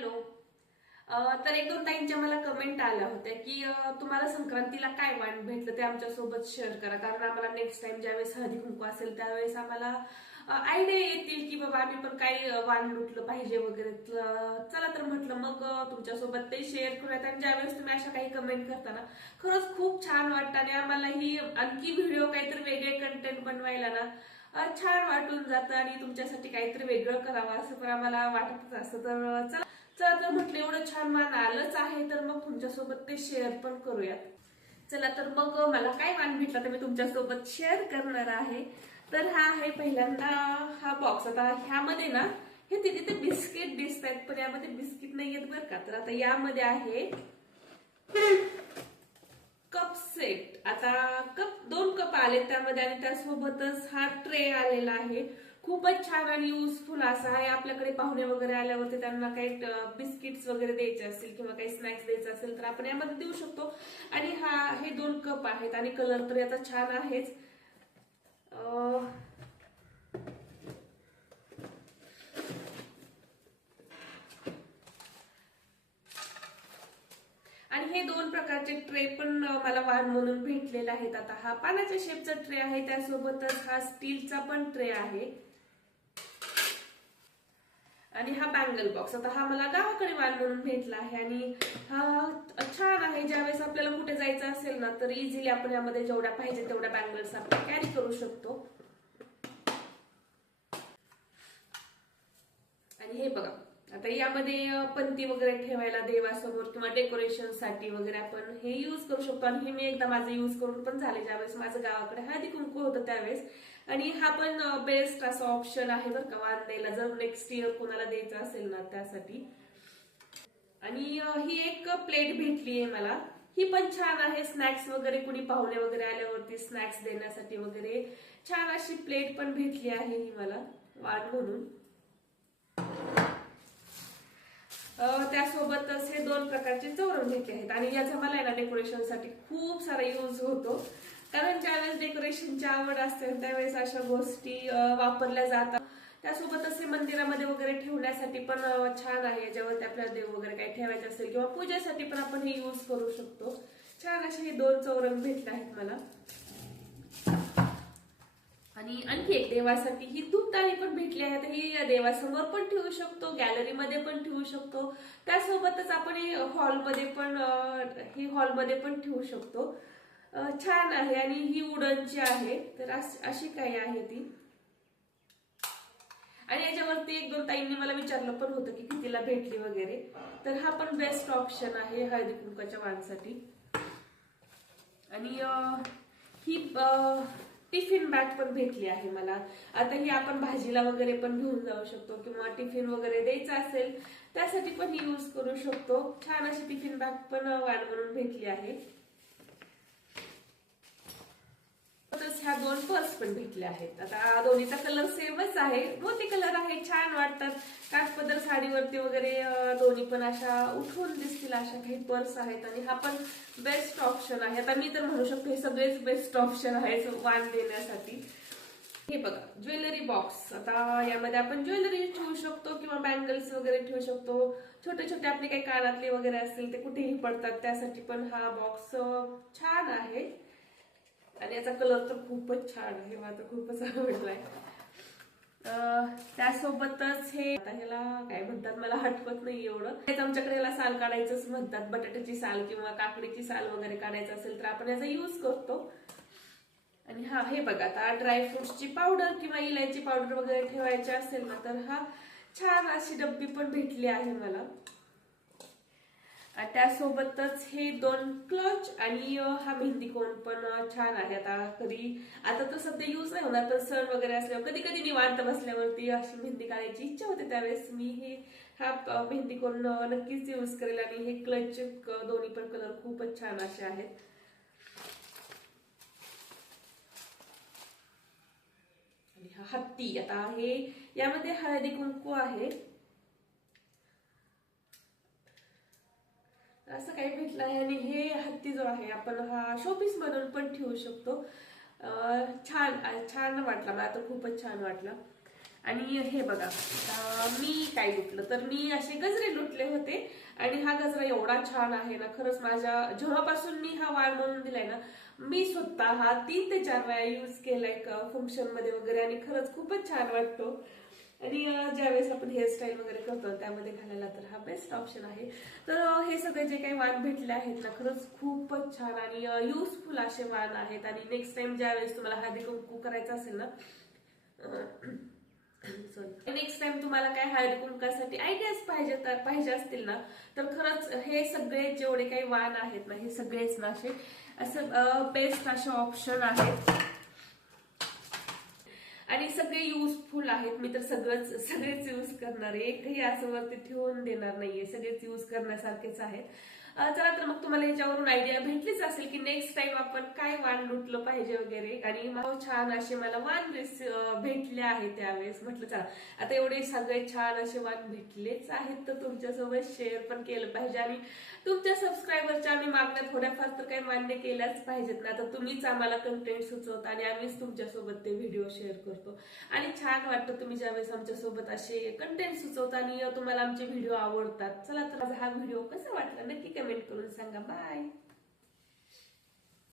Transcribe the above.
Hello. तर एक दोन ताईंच्या मला कमेंट आल्या होत्या की तुम्हाला संक्रांतीला काय वाण भेटलं ते आमच्या सोबत शेअर करा, कारण आम्हाला नेक्स्ट टाइम ज्यावेळेस हळदी कुंकू असेल त्यावेळेस आम्हाला आयडिया येतील की बाबा आम्ही पण काय वाण लुटलं पाहिजे वगैरे. चला तर म्हटलं मग तुमच्यासोबत ते शेअर करूयात. आणि ज्यावेळेस तुम्ही अशा काही कमेंट करता ना, खरंच खूप छान वाटतं आणि आम्हाला ही आणखी व्हिडिओ काहीतरी वेगळे कंटेंट बनवायला ना छान वाटून जातं आणि तुमच्यासाठी काहीतरी वेगळं करावं असं पण आम्हाला वाटतच असतं. तर चला चला तर म्हटलं एवढं छान मान आलंच आहे तर मग तुमच्यासोबत ते शेअर पण करूयात. चला तर मग मला काय मान भेटला तर मी तुमच्यासोबत शेअर करणार आहे. तर हा आहे पहिल्यांदा हा बॉक्स. आता ह्यामध्ये ना हे तिथे बिस्किट दिसत आहेत पण यामध्ये बिस्किट नाही आहेत बरं का. तर आता यामध्ये आहे कप सेट. आता दोन कप आले त्यामध्ये आणि त्यासोबतच हा ट्रे आलेला आहे. खूपच छान आणि युजफुल असा आहे. आपल्याकडे पाहुणे वगैरे आल्यावरती त्यांना काही बिस्किट्स वगैरे द्यायचे असतील किंवा काही स्नॅक्स द्यायचे असेल तर आपण यामध्ये देऊ शकतो. आणि हे दोन कप आहेत आणि कलर तर याचा छान आहेच. आणि हे दोन प्रकारचे ट्रे पण मला वाण म्हणून भेटलेले आहेत. आता हा पानाच्या शेपचा ट्रे आहे, त्यासोबतच हा स्टीलचा पण ट्रे आहे आणि हा बँगल बॉक्स. आता हा मला गावाकडे वाण म्हणून भेटला आहे आणि हा छान आहे. ज्यावेळेस आपल्याला कुठे जायचं असेल ना तर इझिली आपण यामध्ये जेवढ्या पाहिजे तेवढ्या बँगल्स आपण कॅरी करू शकतो. आणि हे बघा, आता यामध्ये पंती वगैरे ठेवायला देवासमोर किंवा डेकोरेशन साठी वगैरे आपण हे युज करू शकतो. आणि हे मी एकदा माझं युज करून पण झाले ज्यावेळेस माझं गावाकडे हळदी कुंकू होतं त्यावेळेस. आणि हा पण बेस्ट असा ऑप्शन आहे बरं का वाण द्यायला, जर नेक्स्ट इयर कोणाला द्यायचं असेल ना त्यासाठी. आणि ही एक प्लेट भेटली आहे मला, ही पण छान आहे. स्नॅक्स वगैरे कुणी पाहुणे वगैरे आल्यावरती स्नॅक्स देण्यासाठी वगैरे छान अशी प्लेट पण भेटली आहे ही मला वाण म्हणून. त्यासोबतच हे दोन प्रकारचे चौरंग घेतले आहेत आणि याचा मला ना डेकोरेशनसाठी खूप सारा यूज होतो. कारण ज्यावेळेस डेकोरेशनची आवड असते त्यावेळेस अशा गोष्टी वापरल्या जातात. त्यासोबतच हे मंदिरामध्ये वगैरे ठेवण्यासाठी पण छान आहे. याच्यावरती आपल्याला देव वगैरे काही ठेवायचे असेल किंवा पूजेसाठी पण आपण हे यूज करू शकतो. छान असे हे दोन चौरंग भेटले आहेत मला. आणि आणखी एक देवासाठी ही धूपदाणी पण भेटली आहे. ही या देवासमोर पण ठेवू शकतो, गॅलरीमध्ये पण ठेवू शकतो. त्यासोबतच आपण ही हॉलमध्ये पण ठेवू शकतो. छान आहे आणि ही वुडनची आहे. तर अशी काही आहे ती. आणि याच्यावरती एक दोन ताईंनी मला विचारलं पण होतं की कितीला भेटली वगैरे. तर हा पण बेस्ट ऑप्शन आहे हळदी कुंकाच्या वाणसाठी. आणि ही टिफिन बॅग पण भेटली आहे मला. आता ही आपण भाजीला वगैरे पण घेऊन जाऊ शकतो किंवा टिफिन वगैरे द्यायचा असेल त्यासाठी पण ही यूज करू शकतो. छान अशी टिफिन बॅग पण वाण म्हणून भेटली आहे. ह्या दोन पर्स पण भेटल्या आहेत. आता दोन्हीचा कलर सेमच आहे, मोती कलर आहे, छान वाटतात. काठपदर साडीवरती वगैरे दोन्ही पण अशा उठून दिसतील अशा काही पर्स आहेत. आणि हा पण बेस्ट ऑप्शन आहे. आता मी तर म्हणू शकतो हे सगळेच बेस्ट ऑप्शन आहेत वाण देण्यासाठी. हे बघा ज्वेलरी बॉक्स. आता यामध्ये आपण ज्वेलरी ठेवू शकतो किंवा बँगल्स वगैरे ठेवू शकतो. छोटे छोटे आपले काही कानातले वगैरे असतील ते कुठेही पडतात त्यासाठी पण हा बॉक्स छान आहे. आणि याचा कलर तर खूपच छान आहे, मला तर खूपच आवडलाय. त्यासोबतच हे आता ह्याला काय म्हणतात मला आठवत नाही एवढं. आमच्याकडे याला साल काढायचंच म्हणतात. बटाट्याची साल किंवा काकडीची साल वगैरे काढायचं असेल तर आपण याचा यूज करतो. आणि हे बघा, आता ड्रायफ्रुट्सची पावडर किंवा इलायची पावडर वगैरे ठेवायची असेल ना तर हा छान अशी डब्बी पण भेटली आहे मला. त्यासोबतच हे दोन क्लच आणि हा मेहंदी कोन पण छान आहे. आता तर सध्या यूज नाही होणार, तर सण वगैरे असल्यावर कधी कधी निवांत बसल्यावरती अशी मेहंदी काढायची इच्छा होते त्यावेळेस मी हा मेहंदी कोन नक्कीच यूज करेल. आणि हे क्लच दोन्ही पण कलर खूपच छान असे आहेत. आणि हा हत्ती. आता यामध्ये हळदी कुंकू आहे असं काही भेटलं आहे. आणि हे हत्ती जो आहे आपण हा शोपीस म्हणून पण ठेवू शकतो. छान छान वाटला, मला तर खूपच छान वाटला. आणि हे बघा मी काय लुटलं तर मी असे गजरे लुटले होते आणि हा गजरा एवढा छान आहे ना, खरंच माझ्या जेव्हापासून मी हा वाण म्हणून दिलाय ना, मी स्वतः हा 3 ते 4 वेळा युज केलाय फंक्शन मध्ये वगैरे आणि खरंच खूपच छान वाटतो. आणि ज्यावेळेस आपण हेअरस्टाईल वगैरे करतो त्यामध्ये घालायला तर हा बेस्ट ऑप्शन आहे. तर हे सगळे जे काही वाण भेटले आहेत ना, खरंच खूपच छान आणि युजफुल असे वाण आहेत. आणि नेक्स्ट टाइम ज्यावेळेस तुम्हाला हळदी कुंकू करायचं असेल ना, सॉरी, नेक्स्ट टाइम तुम्हाला काय हळदी कुंकासाठी आयडियाज पाहिजे असतील ना, तर खरंच हे सगळे जेवढे काही वाण आहेत ना, हे सगळेच ना असे असं बेस्ट असे ऑप्शन आहेत आणि सगळे युजफुल आहेत. मी तर सगळेच यूज करणार आहे, एकही असं वरती ठेवून देणार नाहीये, सगळेच यूज करण्यासारखेच आहेत. चला तर मग तुम्हाला याच्यावरून आयडिया भेटलीच असेल की नेक्स्ट टाइम आपण काय वाण लुटलं पाहिजे वगैरे. आणि छान असे मला वाण भेटले आहेत त्यावेळेस. म्हटलं चला आता एवढे सगळे छान असे वाण भेटलेच आहेत तर तुमच्यासोबत शेअर पण केलं पाहिजे आणि तुमच्या सबस्क्रायबरच्या आम्ही मागण्या थोड्याफार तर काही मान्य केल्याच पाहिजेत ना. तर तुम्हीच आम्हाला कंटेंट सुचवता आणि आम्हीच तुमच्यासोबत ते व्हिडिओ शेअर करतो आणि छान वाटतं तुम्ही ज्यावेळेस आमच्यासोबत असे कंटेंट सुचवता आणि तुम्हाला आमचे व्हिडिओ आवडतात. चला तर माझा हा व्हिडिओ कसा वाटला नक्की कमेंट करून सांगा. बाय.